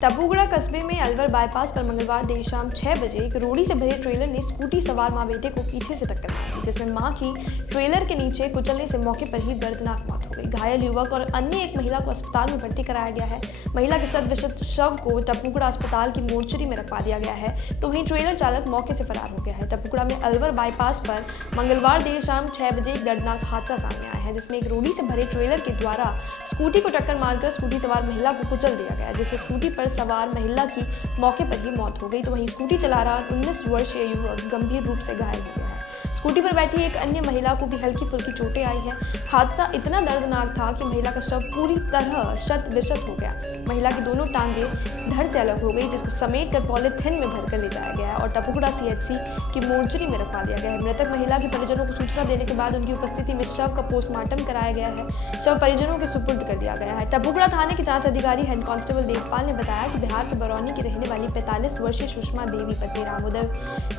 टपूगड़ा कस्बे में अलवर बाईपास पर मंगलवार देर शाम 6 बजे एक रोड़ी से भरे ट्रेलर ने स्कूटी सवार मां बेटे को पीछे से टक्कर मार दी, जिसमें मां की ट्रेलर के नीचे कुचलने से मौके पर ही दर्दनाक मौत हो गई। घायल युवक और अन्य एक महिला को अस्पताल में भर्ती कराया गया है। महिला के शत शव को टपूगड़ा अस्पताल की मोर्चरी में रखवा दिया गया है, तो वहीं ट्रेलर चालक मौके से फरार हो गया है। टपूगड़ा में अलवर बाईपास पर मंगलवार देर शाम 6 बजे एक दर्दनाक हादसा सामने आया है, जिसमें एक रोड़ी से भरे ट्रेलर के द्वारा स्कूटी को टक्कर मारकर स्कूटी सवार महिला को कुचल दिया गया, जिससे स्कूटी पर सवार महिला की मौके पर ही मौत हो गई। तो वहीं स्कूटी चला रहा 19 वर्षीय युवक गंभीर रूप से घायल हो गया है। स्कूटी पर बैठी एक अन्य महिला को भी हल्की फुल्की चोटें आई हैं। हादसा इतना दर्दनाक था कि महिला का शव पूरी तरह शत विशत हो गया। महिला की दोनों टांगे धड़ से अलग हो गई, जिसको समेट कर पॉलीथिन में भरकर ले जाया गया है और टपूगड़ा CHC की मोर्चरी में रखवा दिया गया है। मृतक महिला के परिजनों को सूचना देने के बाद उनकी उपस्थिति में शव का पोस्टमार्टम कराया गया है। शव परिजनों के सुपुर्द कर दिया गया है। टपूगड़ा थाने के जांच अधिकारी हेड कांस्टेबल देवपाल ने बताया कि बिहार के बरौनी की रहने वाली 45 वर्षीय सुषमा देवी पत्नी रामोदय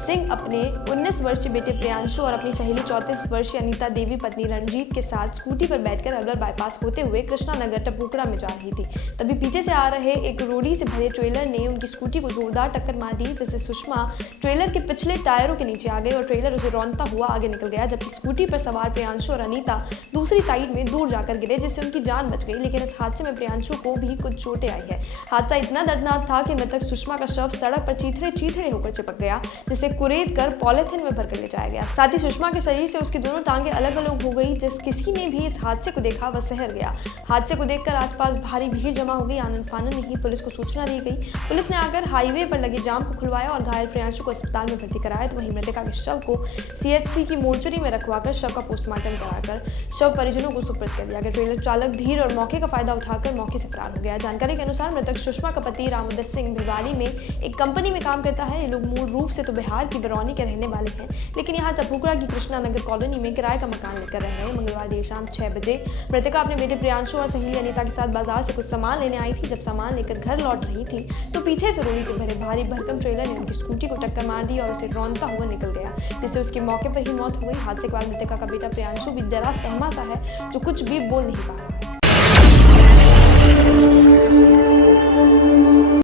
सिंह अपने 19 वर्षीय बेटे प्रियांशु और अपनी सहेली 34 वर्षीय अनीता देवी पत्नी रणजीत के साथ स्कूटी पर बैठकर अलवर बाईपास होते हुए कृष्णा नगर टपूगड़ा में जा रही थी। तभी पीछे से आ रहे एक रोड़ी से भरे ट्रेलर ने उनकी स्कूटी को जोरदार टक्कर मार दी, जिससे सुषमा ट्रेलर के पिछले टायरों के नीचे आ गई और ट्रेलर उसे रौंदता हुआ आगे निकल गया, जबकि स्कूटी पर सवार प्रियांशु और अनीता दूसरी साइड में दूर जाकर गिरे, जिससे उनकी जान बच गई। लेकिन इस हादसे में प्रियांशु को भी कुछ चोटें आई है। हादसा इतना दर्दनाक था कि मृतक सुषमा का शव सड़क पर चीथड़े होकर चिपक गया, जिसे कुरेद कर पॉलीथिन में भरकर ले जाया गया। साथ ही सुषमा के शरीर से उसकी दोनों टांगे अलग अलग हो गई। जिस किसी ने भी इस हादसे को देखा वह सहर गया। हादसे को देखकर आसपास भारी भीड़ जमा हो गई। आनन फानन में ही पुलिस को सूचना दी गई। पुलिस ने आकर हाईवे पर लगे जाम को खुलवाया और घायल प्रियांशु को अस्पताल में भर्ती कराया। तो वहीं मृतका के शव को CHC की मोर्चरी में रखवाकर शव का पोस्टमार्टम कराकर शव परिजनों को सुपुर्द कर दिया गया। ट्रेलर चालक भीड़ और मौके का फायदा उठाकर मौके से फरार हो गया। जानकारी के अनुसार मृतक सुषमा का पति रामोदय सिंह भिवाड़ी में एक कंपनी में काम करता है। ये लोग मूल रूप से तो बिहार की बरौनी के रहने वाले हैं, लेकिन यहाँ टपूगड़ा की कृष्णा नगर कॉलोनी में किराए का मकान लेकर रह रहे हैं। मंगलवार देर शाम 6 बजे मृतका अपने बेटे प्रियांशु और सहेली अनीता के साथ बाजार से कुछ सामान लेने आई थी। जब सामान लेकर घर लौट रही थी तो पीछे से रोड़ी से भरे भारी भरकम ट्रेलर ने उनकी स्कूटी को टक्कर मार दी और उसे रौंदता हुआ निकल गया, जिससे उसके मौके पर ही मौत हो गई। हादसे के बाद मृतका का बेटा प्रियांशु भी डरा सहमा सा है, जो कुछ भी बोल नहीं पा रहा है।